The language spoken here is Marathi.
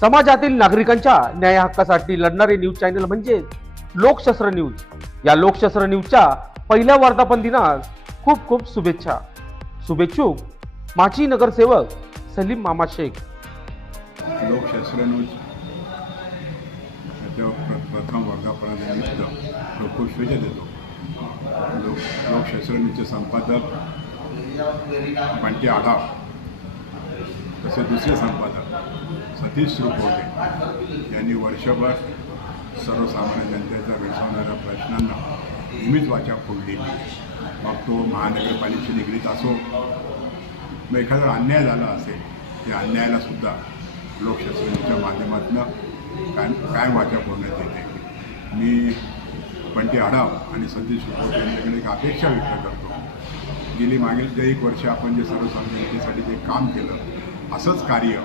समाजातील नागरिकांच्या न्याय हक्कासाठी लढणारे न्यूज चॅनल म्हणजे लोकशास्त्र न्यूज। या लोकशास्त्र न्यूजच्या पहिल्या वर्धापन दिनास खूप खूप शुभेच्छा। शुभेच्छुक माजी नगरसेवक सलीम मामा शेख। लोकशास्त्र न्यूज प्रथम वर्धापनानिमित्त खूप शुभेच्छा देतो। लोकशास्त्र न्यूजचे संपादक बंटी आढाव, तसे दुसरे संपादक सतीश श्रुपोटे यांनी वर्षभर सर्वसामान्य जनतेचा भेडसावणाऱ्या प्रश्नांना नेहमीच वाचा फोडली। मग तो महानगरपालिकेशी निगडीत असो, मग एखादा अन्याय झाला असेल, त्या अन्यायालासुद्धा लोकशास्त्राच्या माध्यमातून कायम वाचा फोडण्यात येते। मी बंटी आढाव आणि सतीश श्रुपोटे यांच्याकडे एक अपेक्षा व्यक्त करतो। गेली मागील 1 वर्ष आपण जे सर्वसामान्य जनतेसाठी जे काम केलं, असंच कार्य